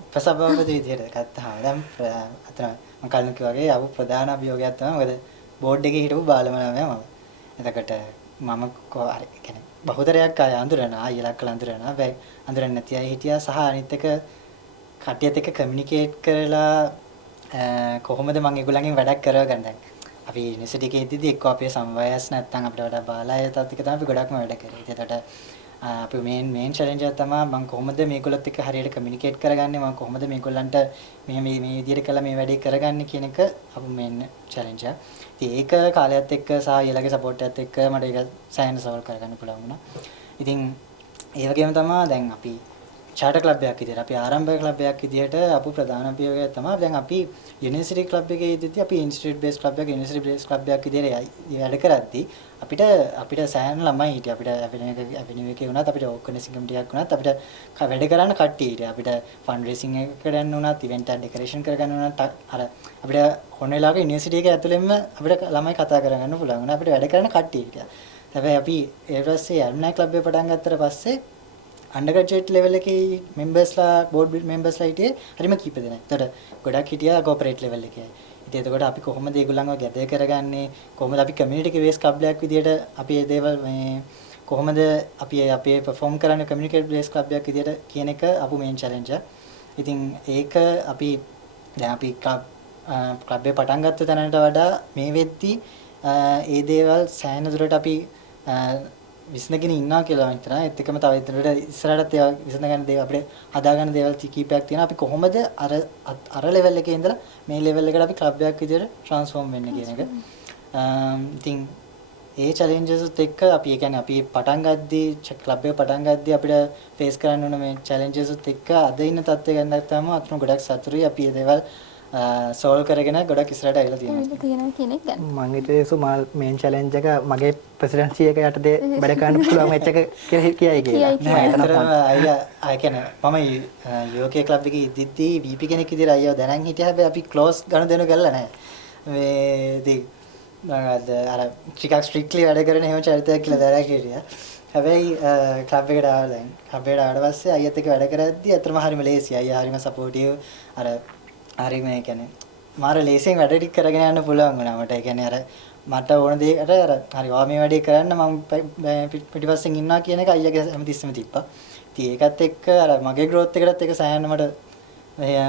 උපසභාපති විදියට ගත්තාම දැන් අතන මම කලින් කිව්වා වගේ ආපු ප්‍රධාන අභියෝගයක් තමයි මොකද බෝඩ් එකේ හිටපු බාලම ළමයා මම. එතකොට මම හරි කියන්නේ බහුතරයක් අය අඳුරනවා අයියලා කළ අඳුරනවා. හැබැයි අඳුරන්නේ නැති අය හිටියා සහ අනිත් එක කට්ටියත් එක්ක කමියුනිකේට් කරලා කොහොමද මම ඒගොල්ලන්ගෙන් වැඩක් කරගන්න දැන් අපි යුනිවර්සිටි එකේ ඉඳිද්දි එක්ක අපේ සම්වයස් නැත්නම් අපිට වඩා බාලය තත් එක තමයි අපි ගොඩක්ම වැඩ කරේ. ඒකට අපි මේන් චැලෙන්ජ් එක තමයි මම කොහොමද මේගොල්ලොත් එක්ක හරියට කමියුනිකේට් කරගන්නේ මම කොහොමද මේගොල්ලන්ට මේ විදිහට කළා මේ වැඩේ කරගන්නේ කියන එක අපු මේන් චැලෙන්ජ් එක. ඉතින් ඒක කාලයත් එක්ක සහ ඊළඟ සපෝට් එකත් එක්ක මට ඒක සෑහෙන සෝල්ව් කරගන්න පුළුවන් වුණා. ඉතින් ඒ වගේම තමයි දැන් අපි චාටර් ක්ලබ් එකක් විදියට අපි ආරම්භක ක්ලබ් එකක් විදියට අපු ප්‍රධාන අභියෝගය තමයි දැන් අපි යුනිවර්සිටි ක්ලබ් එකේ ඉඳිද්දී අපි ඉන්ස්ටිටියුට් බේස් ක්ලබ් එකක් යුනිවර්සිටි බේස් ක්ලබ් එකක් විදියට වැඩ කරද්දී අපිට සෑහෙන ළමයි හිටියා. අපිට ඇවිනියු එකේ වුණත් අපිට ඕගනයිසින් කමිටියක් වුණත් අපිට වැඩ කරන්න කට්ටිය හිටියා. අපිට ෆන්ඩ් රේසින් එකකට යන්න වුණත් ඉවෙන්ට් එක ඩෙකරේෂන් කරගන්න වුණත් අර අපිට හොන වෙලාවක යුනිවර්සිටි එක ඇතුළෙන්ම අපිට ළමයි කතා කරගන්න පුළුවන් වුණා. අපිට වැඩ කරන්න කට්ටිය හිටියා. හැබැයි අපි ඊට පස්සේ ඇලුමිනයි ක්ලබ් එක පටන් ගත්තට පස්සේ අන්ඩර්ග්‍රැජුවේට් ලෙවල් එකේ මෙම්බර්ස්ලා බෝඩ් මෙම්බර්ස්ලා හිටියේ හරිම කීප දෙනෙක්. ඒතකොට ගොඩක් හිටියා කෝපරේට් ලෙවල් එකේ. ඉතින් එතකොට අපි කොහොමද ඒගොල්ලන්ව ගැදේ කරගන්නේ? කොහොමද අපි කමියුනිටි බේස් ක්ලබ් එකක් විදියට අපි මේ දේවල් මේ කොහොමද අපි අපේ perform කරන්නේ කමියුනිටි බේස් ක්ලබ් එකක් විදියට කියන එක අපු මේන් චැලෙන්ජ් එක. ඉතින් ඒක අපි දැන් අපි ක්ලබ් එක පටන් ගත්ත තැනට වඩා මේ වෙද්දී ඒ දේවල් සෑහෙන දුරට අපි විසඳගෙන ඉන්නවා කියලා මම හිතනවා. ඒත් එකම තව ඉදිරියට ඉස්සරහට ඒවා විසඳ ගන්න දේවල් අපිට හදා ගන්න දේවල් කීපයක් තියෙනවා. අපි කොහොමද අර ලෙවල් එකේ ඉඳලා මේ ලෙවල් එකට අපි ක්ලබ් එකක් විදියට ට්‍රාන්ස්ෆෝම් වෙන්නේ කියන එක. ඉතින් ඒ චැලෙන්ජස් එක්ක අපි ඒ කියන්නේ අපි පටන් ගද්දී ක්ලබ් එක පටන් ගද්දී අපිට ෆේස් කරන්න ඕන මේ චැලෙන්ජස් එක්ක අද ඉන්න තත්ත්වය ගැන ගත්තාම අතන ගොඩක් සතුටුයි අපි මේ දේවල් සෝල්ව් කරගෙන ගොඩක් ඉස්සරහට ආවිලා තියෙනවා. කෙනෙක් ගැන මම හිතුවේ සුමාල් මේන් චැලෙන්ජ් එක මගේ ප්‍රෙසිඩන්සි එක යටතේ වැඩ කරන්න පුළුවන් මැච් එක කියලා කියයි කියලා. අය කියන්නේ මම යෝකේ ක්ලබ් එකේ ඉද්දිද්දී VP කෙනෙක් විදිහට අයියව දැනන් හිටියා. හැබැයි අපි ක්ලෝස් ගනුදෙනු කරලා නැහැ. මේ ඉතින් අර ටිකක් ස්ට්‍රික්ට්ලි වැඩ කරන එහෙම චරිතයක් කියලා දැනග හිටියා. හැබැයි ක්ලබ් එකට ආවා දැන්. ක්ලබ් එකට ආවට පස්සේ අයියත් එක්ක වැඩ කරද්දී අතරම හරිම ලේසියි. අයියා හරිම සපෝටිව්. අර හරිම ඒ කියන්නේ මාර ලේසියෙන් වැඩ ටික කරගෙන යන්න පුළුවන් වුණා මට. ඒ කියන්නේ අර මට ඕන දෙයකට අර හරි වා මේ වැඩේ කරන්න මම පිටිපස්සෙන් ඉන්නවා කියන එක අයියාගේ හැමතිස්සෙම තිබ්බා. ඉතින් ඒකත් එක්ක අර මගේ growth එකටත් ඒක සෑහෙන මට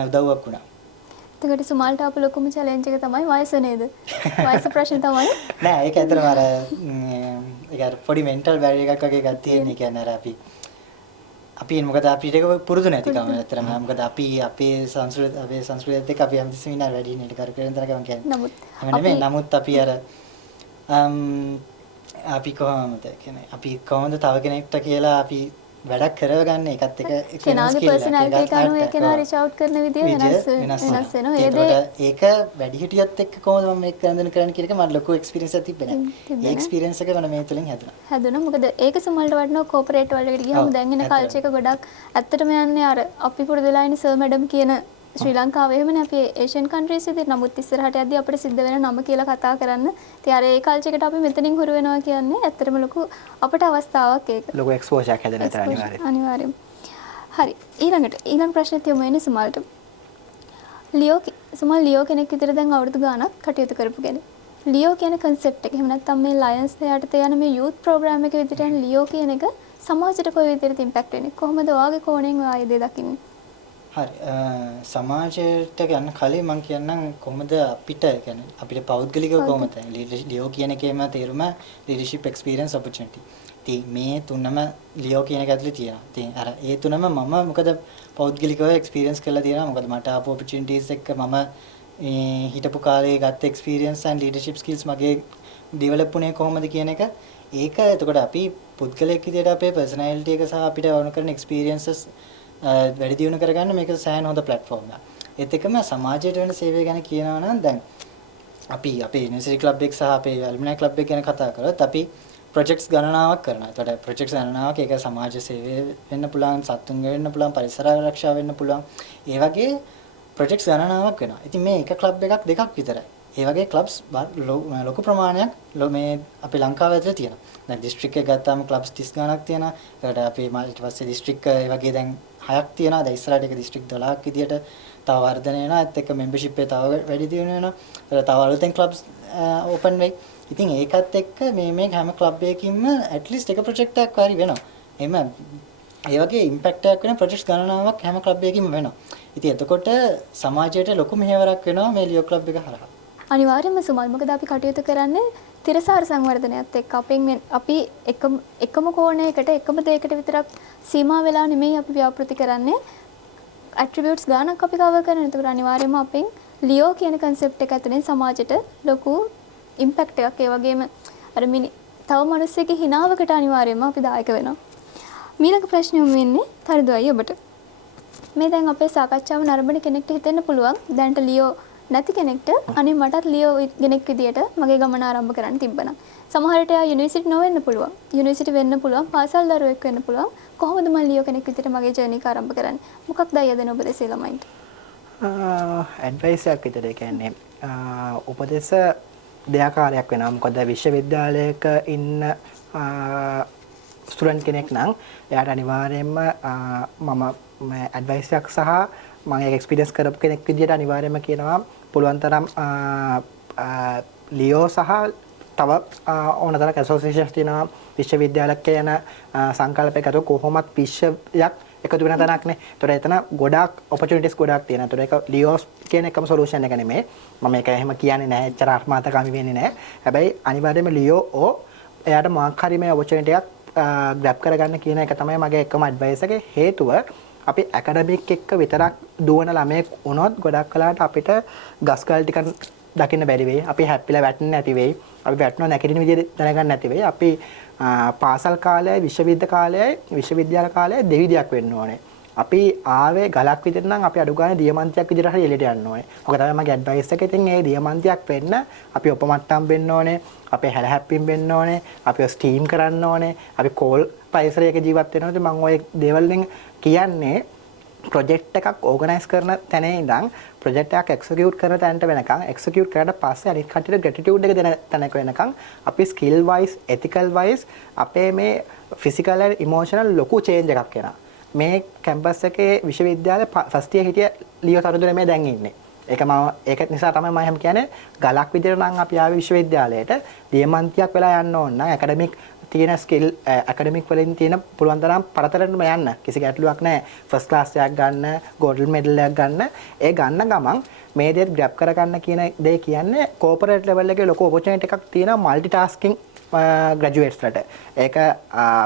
උදව්වක් වුණා. එතකොට සුමාල්ට අපු ලොකුම චැලෙන්ජ් එක තමයි වයස නේද? වයස ප්‍රශ්න තමයි. නෑ ඒක ඇත්තටම අර ඒක අර පොඩි මෙන්ටල් බැරියර් එකක් වගේ එකක් තියෙන. ඒ කියන්නේ අර අපි මොකද අපිට ඒක පුරුදු නැතිකම ඇත්තටම. මොකද අපි අපේ සංස්කෘතියත් එක්ක අපි හැමතිස්සෙම ඉන්න වැඩි නේද කර කරන තරක මම කියන්නේ. නමුත් අපි අර අපි කොහොමද තව කෙනෙක්ට කියලා අපි වැඩක් කරවගන්න ඒකත් එක කෙනාගේ පර්සනැලිටි එක අනුව ඒ කෙනා රීච් අවුට් කරන විදිය වෙනස් වෙනවා. ඒක වැඩිහිටියත් එක්ක කොහොමද මම මේක කරන්න කියන එක මට ලොකු එක්ස්පීරියන්ස් එකක් තිබ්බේ නෑ. ඒ එක්ස්පීරියන්ස් එක මම මේ තුලින් හැදුනා. මොකද ඒක සුමල්ට වටනවා කෝපරේට් වලට ගියාම දැන් එන කල්චර් එක ගොඩක් ඇත්තටම යන්නේ අර අපි පුරුදු වෙලා ඉන්නේ සර් මැඩම් කියන ශ්‍රී ලංකාවේ එහෙමනේ අපි ඒෂියන් කන්ට්‍රීස් එකේ නමුත් ඉස්සරහට යද්දී අපිට සිද්ධ වෙන නම කියලා කතා කරන්න. ඉතින් අර ඒ කල්චර් එකට අපි මෙතනින් හුරු වෙනවා කියන්නේ ඇත්තටම ලොකු අපට අවස්ථාවක් ඒක. ලොකු එක්ස්පෝෂර් එකක් හැදෙන අතර අනිවාර්යයෙන්. හරි. ඊළඟ ප්‍රශ්නේ තියමු එන්නේ සුමල්ට. ලියෝ කෙනෙක් විතර දැන් අවුරුදු ගාණක් කටයුතු කරපු කෙනෙක්. ලියෝ කියන concept එක. එහෙම නැත්නම් මේ ලයන්ස් යටතේ යන මේ youth program එක විදිහට යන ලියෝ කියන එක සමාජයට කොයි විදිහට impact වෙන්නේ? කොහොමද ඔයාගේ කෝණයෙන් ඔයා ඒ දේ දකින්නේ? හරි සමාජයට යන්න කලින් මම කියන්නම් කොහොමද අපිට කියන්නේ අපිට පෞද්ගලිකව කොහොමද ලියෝ කියන එකේම තේරුම leadership experience opportunity. ඉතින් මේ තුනම ලියෝ කියන එක ඇතුලේ තියෙනවා. ඉතින් අර ඒ තුනම මම මොකද පෞද්ගලිකව experience කරලා තියෙනවා. මොකද මට ආපු opportunities එක්ක මම හිටපු කාලේ ගත්ත experience and leadership skills මගේ develop වුණේ කොහොමද කියන එක ඒක එතකොට අපි පුද්ගලයෙක් විදිහට අපේ personality එක සහ අපිට වුණ කරන experiences වැඩි දියුණු කරගන්න මේක සෑහෙන හොඳ platform එකක්. ඒත් එක්කම සමාජයට වෙන සේවය ගැන කියනවා නම් දැන් අපි අපේ යුනිවර්සිටි ක්ලබ් එක සහ අපේ ඇලුමිනයි ක්ලබ් එක ගැන කතා කරොත් අපි ප්‍රොජෙක්ට්ස් ගණනාවක් කරනවා. ඒකට ප්‍රොජෙක්ට්ස් ගණනාවක් ඒක සමාජ සේවය වෙන්න පුළුවන්, සත්තුන්ගේ වෙන්න පුළුවන්, පරිසර ආරක්ෂාව වෙන්න පුළුවන්. ඒ වගේ ප්‍රොජෙක්ට්ස් ගණනාවක් වෙනවා. ඉතින් මේ එක ක්ලබ් එකක් දෙකක් විතරයි. ඒ වගේ ක්ලබ්ස් ලොකු ප්‍රමාණයක් මේ අපේ ලංකාව ඇතුලේ තියෙනවා. දැන් දිස්ත්‍රික් එක ගත්තාම ක්ලබ්ස් 30 ගණක් තියෙනවා. ඒකට අපි ඊට පස්සේ දිස්ත්‍රික් ඒ වගේ දැන් 6ක් තියෙනවා. දැන් ඉස්සරහට ඒක දිස්ත්‍රික් 12ක් විදියට තව වර්ධනය වෙනවා. ඒත් එක්ක membership එක තව වැඩි දියුණු වෙනවා. ඒක තව අලුතෙන් ක්ලබ්ස් open වෙයි. ඉතින් ඒකත් එක්ක මේ හැම ක්ලබ් එකකින්ම at least එක ප්‍රොජෙක්ට් එකක් හරි වෙනවා. එහෙම ඒ වගේ ඉම්පැක්ට් එකක් වෙන ප්‍රොජෙක්ට්ස් ගණනාවක් හැම ක්ලබ් එකකින්ම වෙනවා. ඉතින් එතකොට සමාජයට ලොකු මෙහෙවරක් වෙනවා මේ ලියෝ ක්ලබ් එක හරහා. අනිවාර්යයෙන්ම සුමල් මොකද අපි කටයුතු කරන්නේ තිරසාර සංවර්ධනයත් එක්ක අපි එකම කෝණයකට එකම දෙයකට විතරක් සීමා වෙලා නෙමෙයි අපි ව්‍යාපෘති කරන්නේ ඇට්‍රිබියුට්ස් ගානක් අපි කවර් කරනවා. ඒකට අනිවාර්යයෙන්ම අපෙන් ලියෝ කියන concept එක ඇතුලෙන් සමාජයට ලොකු ඉම්පැක්ට් එකක් ඒ වගේම අර තව මිනිස්සෙගේ හිනාවකට අනිවාර්යයෙන්ම අපි දායක වෙනවා. ඊළඟ ප්‍රශ්නේ වෙන්නේ තරිදු අය ඔබට. මේ දැන් අපේ සාකච්ඡාව නරඹන කෙනෙක්ට හිතෙන්න පුළුවන් දැන්ට ලියෝ නැති කෙනෙක්ට අනේ මටත් ලියෝ කෙනෙක් විදියට මගේ ගමන ආරම්භ කරන්න තිබ්බනම් සමහරට එයා යුනිවර්සිටි නොවෙන්න පුළුවන් යුනිවර්සිටි වෙන්න පුළුවන් පාසල් දරුවෙක් වෙන්න පුළුවන් කොහොමද මම ලියෝ කෙනෙක් විදියට මගේ ජර්නි එක ආරම්භ කරන්නේ මොකක්ද අය දෙන උපදෙස් ළමයින්ට ඇඩ්වයිස් එකක් විතර කියන්නේ උපදෙස් දෙආකාරයක් වෙනවා මොකද විශ්වවිද්‍යාලයක ඉන්න ස්ටුඩන්ට් කෙනෙක් නම් එයාට අනිවාර්යයෙන්ම මම ඇඩ්වයිස් එකක් සහ මම ඒක එක්ස්පීරියන්ස් කරපු කෙනෙක් විදියට අනිවාර්යයෙන්ම කියනවා පුළුවන් තරම් ලියෝ සහ තව ඕනතරම් ඇසෝසියේෂන්ස් තියෙනවා විශ්වවිද්‍යාලයක යන සංකල්පයකට කොහොමත් විශ්වයක් එකතු වෙන තැනක්නේ. ඒතර එතන ගොඩාක් ඔපචුනිටිස් ගොඩාක් තියෙනවා. ඒතර ඒක ලියෝස් කියන එකම සොලියුෂන් එක නෙමෙයි. මම ඒක එහෙම කියන්නේ නැහැ. එච්චර ආත්මాతකාමී වෙන්නේ නැහැ. හැබැයි අනිවාර්යයෙන්ම ලියෝ එයාට මොකක් හරි මේ ඔපචුනිටි එකක් ග්‍රැබ් කරගන්න කියන එක තමයි මගේ එකම ඇඩ්වයිස් එක. හේතුව අපි ඇකඩමික් එක්ක විතරක් දුවන ළමයෙක් වුණොත් ගොඩක් කලකට අපිට ගස්කල් ටිකක් දකින්න බැරි වෙයි. අපි හැප්පිලා වැටෙන්නේ නැති වෙයි. අපි වැටෙනවා නැගිටින විදිය දැනගන්න නැති වෙයි. අපි පාසල් කාලයයි විශ්වවිද්‍යාල කාලයයි දෙවිදියක් වෙන්න ඕනේ. අපි ආවේ ගලක් විදිහට නම් අපි අඩු ගන්න දියමන්තියක් විදිහට හරි එළියට යන්න ඕනේ. ඔක තමයි මගේ ඇඩ්වයිස් එක. ඉතින් මේ දියමන්තියක් වෙන්න අපි උපමට්ටම් වෙන්න ඕනේ. අපි හැල හැප්පින් වෙන්න ඕනේ. අපි ස්ටීම් කරන්න ඕනේ. අපි කෝල් පරිසරයක ජීවත් වෙනවා. ඉතින් මම ওই දේවල් වලින් කියන්නේ ප්‍රොජෙක්ට් එකක් ඕගනයිස් කරන තැන ඉඳන් ප්‍රොජෙක්ට් එකක් එක්සිකියුට් කරන තැනට වෙනකන් එක්සිකියුට් කරලා පස්සේ අනිත් කට්ටියට ග්‍රැටිටියුඩ් එක දෙන තැනක වෙනකන් අපි ස්කිල් වයිස් එතිකල් වයිස් අපේ මේ ෆිසිකල් ඇන්ඩ් ඉමෝෂනල් ලොකු චේන්ජ් එකක් එනවා. මේ කැම්පස් එකේ විශ්වවිද්‍යාලේ ෆස්ට් ඉයර් හිටිය ලියෝ තරුදුර මේ දැන් ඉන්නේ. ඒක නිසා තමයි මම එහෙම කියන්නේ ගලක් විදිහට නම් අපි ආවේ විශ්වවිද්‍යාලයට දියමන්තියක් වෙලා යන්න ඕන නම් ඇකඩමික් තියෙන ස්කිල් ඇකඩමික් වලින් තියෙන පුළුවන් තරම් පරතරටම යන්න. කිසි ගැටලුවක් නැහැ. ෆස්ට් ක්ලාස් එකක් ගන්න, ගෝල්ඩ් මෙඩල් එකක් ගන්න. ඒ ගන්න ගමන් මේ දේ ග්‍රැබ් කරගන්න කියන දේ කියන්නේ කෝපරේට් ලෙවල් එකේ ලොකු ඔපචුනිටි එකක් තියෙනවා මල්ටි ටාස්කින් ග්‍රැජුවේට්ස්ලට. ඒක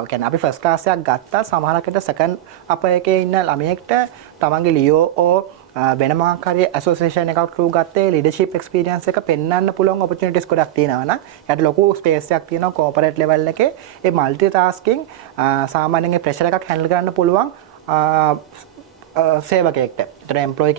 කියන්නේ අපි ෆස්ට් ක්ලාස් එකක් ගත්තා සමහරකට සෙකන්ඩ් අප එකේ ඉන්න ළමයෙක්ට තමන්ගේ ලියෝ වෙන මොකක් හරි ඇසෝසියේෂන් එකක් ට්‍රූ ගත්තේ ලීඩර්ෂිප් එක්ස්පීරියන්ස් එක පෙන්වන්න පුළුවන් ඔපචුනිටිස් ගොඩක් තියෙනවා නම් යට ලොකු ස්පේස් එකක් තියෙනවා කෝපරේට් ලෙවල් එකේ ඒ මල්ටි ටාස්කින් සාමාන්‍යයෙන් ප්‍රෙෂර් එකක් හැන්ඩල් කරන්න පුළුවන් සේවකයෙක්ට. ඒතර එම්ප්ලොයි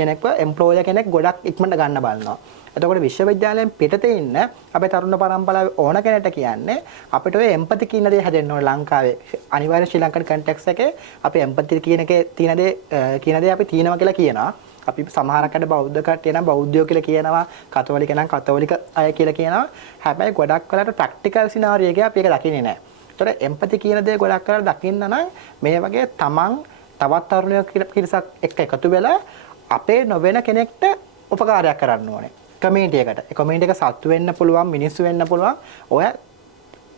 කෙනෙක් ගොඩක් ඉක්මනට ගන්න බලනවා. එතකොට විශ්වවිද්‍යාලයෙන් පිටතේ ඉන්න අපේ තරුණ පරම්පරාවේ ඕන කෙනෙක්ට කියන්නේ අපිට ඔය එම්පති කියන දේ හැදෙන්න ඕන ලංකාවේ. අනිවාර්ය ශ්‍රී ලංකන් කන්ටෙක්ස් එකේ අපි එම්පති කියන එකේ තියෙන දේ අපි තියෙනවා කියලා කියනවා. අපි සමහරකට බෞද්ධ කට්ටිය නම් බෞද්ධයෝ කියලා කියනවා, කතෝලික නම් කතෝලික අය කියලා කියනවා. හැබැයි ගොඩක් වෙලාවට ප්‍රැක්ටිකල් සිනාරියෝ එකේ අපි ඒක දකින්නේ නැහැ. ඒතකොට එම්පති කියන දේ ගොඩක් වෙලාවට දකින්න නම් මේ වගේ තමන් තවත් තරුණයෝ පිරිසක් එක්ක එකතු වෙලා අපේ නොවන කෙනෙක්ට උපකාරයක් කරන්න ඕනේ. කමියුනිටි එකට. ඒ කමියුනිටි එක සතු වෙන්න පුළුවන්, මිනිස්සු වෙන්න පුළුවන්. ඔය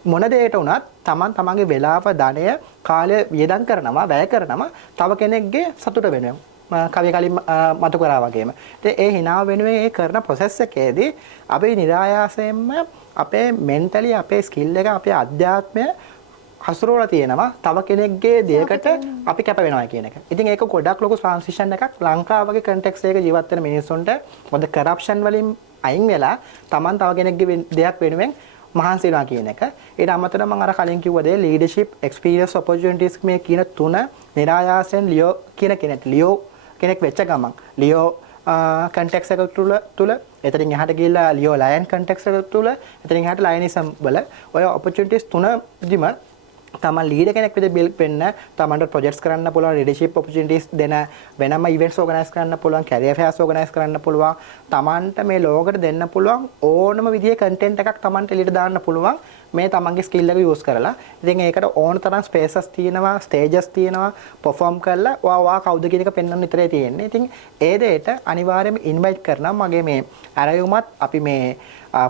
මොන දෙයකට වුණත් තමන්ගේ වෙලාව, ධනය, කාලය වියදම් කරනවා, වැය කරනවා තව කෙනෙක්ගේ සතුට වෙනුවෙන්. කවිය කලින් මතු කරා වගේම. ඉතින් ඒ හිනාව වෙනුවෙන් ඒ කරන process එකේදී අපි નિરાයාසයෙන්ම අපේ mentally අපේ skill එක අපේ අධ්‍යාත්මය හසුරවලා තියෙනවා තව කෙනෙක්ගේ දෙයකට අපි කැප වෙනවා කියන එක. ඉතින් ඒක ගොඩක් ලොකු transition එකක් ලංකාව වගේ context එකක ජීවත් වෙන මිනිස්සුන්ට මොකද corruption වලින් අයින් වෙලා Taman තව කෙනෙක්ගේ දෙයක් වෙනුවෙන් මහන්සි වෙනවා කියන එක. ඊට අමතරව මම අර කලින් කිව්ව දේ leadership experience opportunities මේ කියන තුන નિરાයාසයෙන් ලියෝ කියන කෙනෙක් වෙච්ච ගමන් ලියෝ context එක තුල එතනින් එහාට ගිහිල්ලා ලියෝ ලයන් context එක තුල එතනින් එහාට ලයනිසම් වල ඔය opportunities තුනදිම තමන් ලීඩර් කෙනෙක් විදිහට බිල්ඩ් වෙන්න තමන්ට ප්‍රොජෙක්ට්ස් කරන්න පුළුවන් ලීඩර්ෂිප් ඔපචුනිටිස් දෙන වෙනම ඉවෙන්ට්ස් ඕගනයිස් කරන්න පුළුවන් කැරියර් ෆෙයර්ස් ඕගනයිස් කරන්න පුළුවන් තමන්ට මේ ලෝකෙට දෙන්න පුළුවන් ඕනම විදිහේ කන්ටෙන්ට් එකක් තමන්ට එළියට දාන්න පුළුවන් මේ තමන්ගේ ස්කිල් එක යූස් කරලා. ඉතින් ඒකට ඕන තරම් ස්පේසස් තියෙනවා, ස්ටේජස් තියෙනවා, perform කරලා වා කවුද කියන එක පෙන්වන්න විතරයි තියෙන්නේ. ඉතින් ඒ දෙයට අනිවාර්යයෙන්ම ඉන්වයිට් කරනවා මගේ මේ අරයුමත් අපි මේ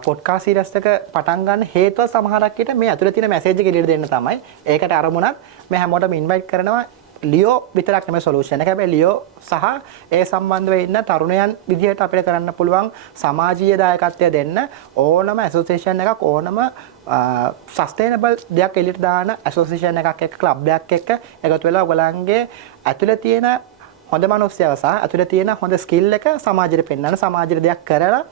පොඩ්කාස්ට් සීරීස් එක පටන් ගන්න හේතුව සමහරක් විට මේ ඇතුලේ තියෙන මැසේජ් එක එළියට දෙන්න තමයි. ඒකට අරමුණක් මේ හැමෝටම ඉන්වයිට් කරනවා ලියෝ විතරක් නෙමෙයි සොලියුෂන් එක. හැබැයි ලියෝ සහ ඒ සම්බන්ධව ඉන්න තරුණයන් විදිහට අපිට කරන්න පුළුවන් සමාජීය දායකත්වය දෙන්න ඕනම ඇසෝසියේෂන් එකක් ඕනම සස්ටේනබල් දෙයක් එළියට දාන ඇසෝසියේෂන් එකක් එක්ක ක්ලබ් එකක් එක්ක එකතු වෙලා ඔයගලන්ගේ ඇතුලේ තියෙන හොඳ මනුස්සයව සහ ඇතුලේ තියෙන හොඳ ස්කිල් එක සමාජයට පෙන්වන්න සමාජයට දෙයක් කරලා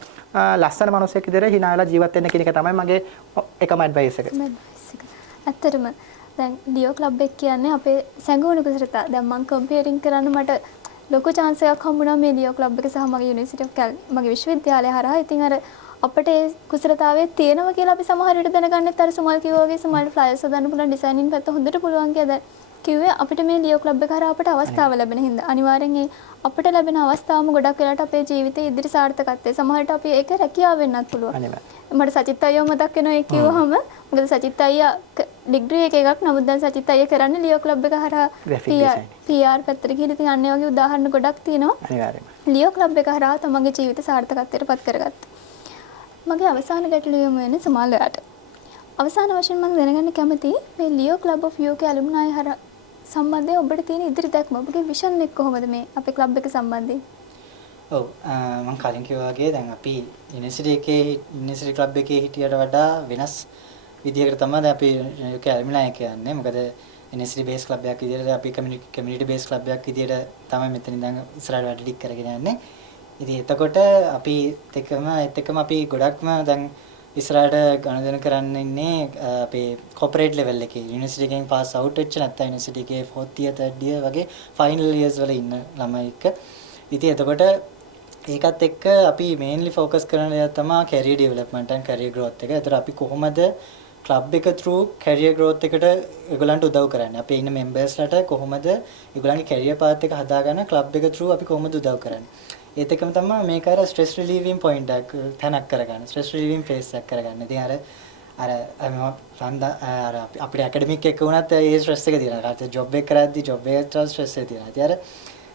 ලස්සන මනුස්සයෙක් විදිහට hina වෙලා ජීවත් වෙන්න කියන එක තමයි මගේ එකම ඇඩ්වයිස් එක. ඇත්තටම දැන් ලියෝ ක්ලබ් එක කියන්නේ අපේ සැඟවුණු කුසලතා. දැන් මම කම්පියරින් කරන්න මට ලොකු chance එකක් හම්බුණා මේ ලියෝ ක්ලබ් එක සහ මගේ යුනිවර්සිටි ඔෆ් මගේ විශ්වවිද්‍යාලය හරහා. ඉතින් අර අපිට ඒ කුසලතාවයේ තියෙනවා කියලා අපි සමහර විට දැනගන්නෙත් අර සුමල් කිව්වා වගේ සුමල් ෆ්ලයර්ස් හදන්න පුළුවන් ඩිසයිනින් පැත්ත හොඳට පුළුවන් කියලා කිව්වේ අපිට මේ ලියෝ ක්ලබ් එක හරහා අපිට අවස්ථාව ලැබෙන හින්දා අනිවාර්යෙන් ඒ අපිට ලැබෙන අවස්ථාවම ගොඩක් වෙලාට අපේ ජීවිතයේ ඉදිරි සාර්ථකත්වය සමහරට අපි ඒක රැකියාව වෙන්නත් පුළුවන්. මට සචිත් අයියව මතක් වෙනවා ඒ කිව්වහම මොකද සචිත් අයියා ඩිග්‍රී එකක් නමුත් දැන් සචිත් අයියා කරන්නේ ලියෝ ක්ලබ් එක හරහා PR පැත්තට ගිහින් ඉතින් අන්න ඒ වගේ උදාහරණ ගොඩක් තියෙනවා. අනිවාර්යයෙන්ම ලියෝ ක්ලබ් එක හරහා තමන්ගේ ජීවිත සාර්ථකත්වයට පත් කරගත්තා. මගේ අවසාන ගැටලුව යොමු වෙන්නේ සමාලයට. අවසාන වශයෙන් මම දැනගන්න කැමතියි මේ ලියෝ ක්ලබ් ඔෆ් UK ඇලුම්නයි හරහා සම්බන්ධයෙන් ඔබට තියෙන ඉදිරි දැක්ම ඔබගේ විෂන් එක කොහොමද මේ අපේ ක්ලබ් එක සම්බන්ධයෙන්? ඔව් මම කලින් කිව්වා වගේ දැන් අපි යුනිවර්සිටි ක්ලබ් එකේ හිටියට වඩා වෙනස් විදිහකට තමයි දැන් අපි UK ඇල්මිනයි කියන්නේ. මොකද NSD බේස් ක්ලබ් එකක් විදිහට අපි කමියුනිටි බේස් ක්ලබ් එකක් විදිහට තමයි මෙතන ඉඳන් ඉස්සරහට වැඩ ටික කරගෙන යන්නේ. ඉතින් එතකොට අපි එතකම අපි ගොඩක්ම දැන් ඉස්සරහට ගණදෙන කරන්න ඉන්නේ අපේ කෝපරේට් ලෙවල් එකේ යුනිවර්සිටි එකෙන් පාස් අවුට් වෙච්ච නැත්නම් යුනිවර්සිටි එකේ 4th year 3rd year වගේ ෆයිනල් ඉයර්ස් වල ඉන්න ළමයි එක්ක. ඉතින් එතකොට ඒකත් එක්ක අපි මේන්ලි ફોකස් කරන දේ තමයි career development and career growth එක. ඒතර අපි කොහොමද ක්ලබ් එක through කැරියර් growth එකට ඒගොල්ලන්ට උදව් කරන්නේ. අපි ඉන්න මෙම්බර්ස්ලාට කොහොමද ඒගොල්ලන්ගේ කැරියර් පාත් එක හදාගන්න ක්ලබ් එක through අපි කොහොමද උදව් කරන්නේ. ඒත් එක්කම තමයි මේක අර ස්ට්‍රෙස් රිලීවින් පොයින්ට් එකක් තැනක් කරගන්න. ස්ට්‍රෙස් රිලීවින් ෆේස් එකක් කරගන්න. ඉතින් අර අපිට ඇකඩමික් එක වුණත් ඒ ස්ට්‍රෙස් එක තියෙනවා. ඒත් ජොබ් එක කරද්දි ජොබ් එකට ස්ට්‍රෙස් එක තියෙනවා. ඉතින් අර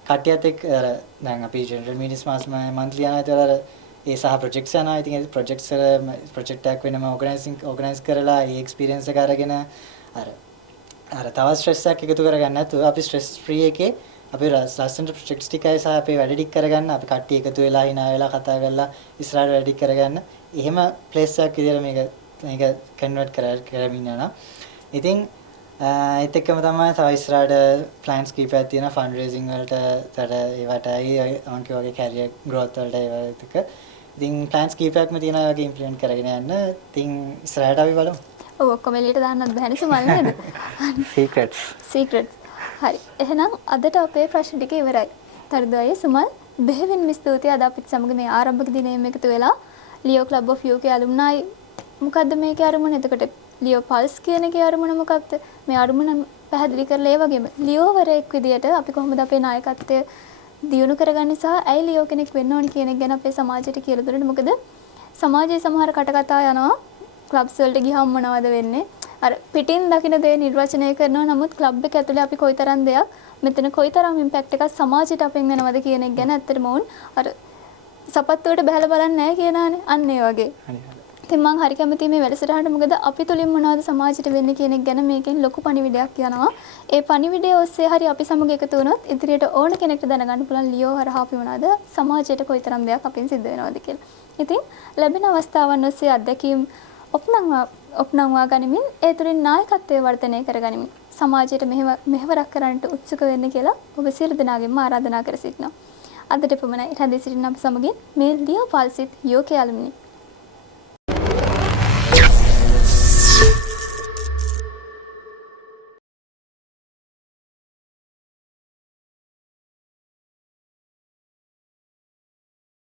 කට්ටියත් එක්ක අර දැන් අපි ජෙනරල් මීටින්ස් මන්ත්ලි යනවා. ඒතර අර ඒ සහ ප්‍රොජෙක්ට්ස් යනවා. ඉතින් ඒ ප්‍රොජෙක්ට්ස් වල ප්‍රොජෙක්ට් එකක් වෙනම ඕගනයිස් කරලා ඒ එක්ස්පීරියන්ස් එක අරගෙන අර තව ස්ට්‍රෙස් එකක් එකතු කරගන්න නැතුව අපි ස්ට්‍රෙස් ෆ්‍රී එකේ අපි ලස්සනට ප්‍රොජෙක්ට්ස් ටිකයි සහ අපේ වැඩ ටික කරගන්න අපි කට්ටිය එකතු වෙලා hina වෙලා කතා කරලා ඉස්සරහට වැඩ ටික කරගන්න. එහෙම ප්ලේස් එකක් විදියට මේක කන්වර්ට් කරමින් යනවා. ඉතින් ඒත් එක්කම තමයි තව ඉස්සරහට ප්ලෑන්ස් කීපයක් තියෙනවා ෆන්ඩ් රේසින් වලට ඒවටයි අන්කි වගේ කැරියර් growth වලට ඒවත් එක. ඉතින් ප්ලෑන්ස් කීපයක්ම තියෙනවා ඒ වගේ ඉම්ප්ලිමන්ට් කරගෙන යන්න. ඉතින් ඉස්සරහට අපි බලමු. ඔව් ඔක්කොම එළියට දාන්නත් බැහැ නේ සුමල් නේද? සීක්‍රට්ස්. හරි. එහෙනම් අදට අපේ ප්‍රශ්න ටික ඉවරයි. තරදෝයි සුමල් බෙහෙවින්ම ස්තුතියි අද අපිත් සමග මේ ආරම්භක දිනේම එකතු වෙලා ලියෝ ක්ලබ් ඔෆ් UK ඇලුම්නයි මොකද්ද මේකේ අරමුණ? එතකොට ලියෝ පල්ස් කියන එකේ අරමුණ මොකක්ද? මේ අරමුණ පැහැදිලි කරලා ඒ වගේම ලියෝ වරෙක් විදියට අපි කොහොමද අපේ නායකත්වය දියුණු කරගන්නේ සහ ඇයි ලියෝ කෙනෙක් වෙන්න ඕනි කියන එක ගැන අපේ සමාජයට කියලා දුන්නට මොකද සමාජයේ සමහර කටකතා යනවා ක්ලබ්ස් වලට ගියහම මොනවද වෙන්නේ? අර පිටින් දකින්න දේ නිර්වචනය කරනවා. නමුත් ක්ලබ් එක ඇතුලේ අපි කොයිතරම් දෙයක් මෙතන කොයිතරම් ඉම්පැක්ට් එකක් සමාජයට අපෙන් වෙනවද කියන එක ගැන ඇත්තටම වුන් අර සපත්තුවට බහලා බලන්නේ නැහැ කියනානේ. අන්න ඒ වගේ. ඉතින් මම හරි කැමතියි මේ වැඩසටහනට මොකද අපි තුලින් මොනවද සමාජයට වෙන්නේ කියන එක ගැන මේකෙන් ලොකු පණිවිඩයක් යනවා. ඒ පණිවිඩය ඔස්සේ හරි අපි සමග එකතු වුණොත් ඉදිරියට ඕන කෙනෙක්ට දැනගන්න පුළුවන් ලියෝ හරහා අපි මොනවද සමාජයට කොයිතරම් දෙයක් අපෙන් සිද්ධ වෙනවද කියලා. ඉතින් ලැබෙන අවස්ථාවන් ඔස්සේ අත්දැකීම් ඔප්නංවා ගනිමින් ඒ තුළින් නායකත්වයේ වර්ධනය කරගනිමින් සමාජයට මෙහෙවරක් කරන්නට උත්සුක වෙන්න කියලා ඔබ සියලු දෙනාගෙන්ම ආරාධනා කර සිටිනවා. අදට පමණයි රැඳී සිටින අප සමගින් මේ ලියෝ පල්සිත් UK ඇලුමිනි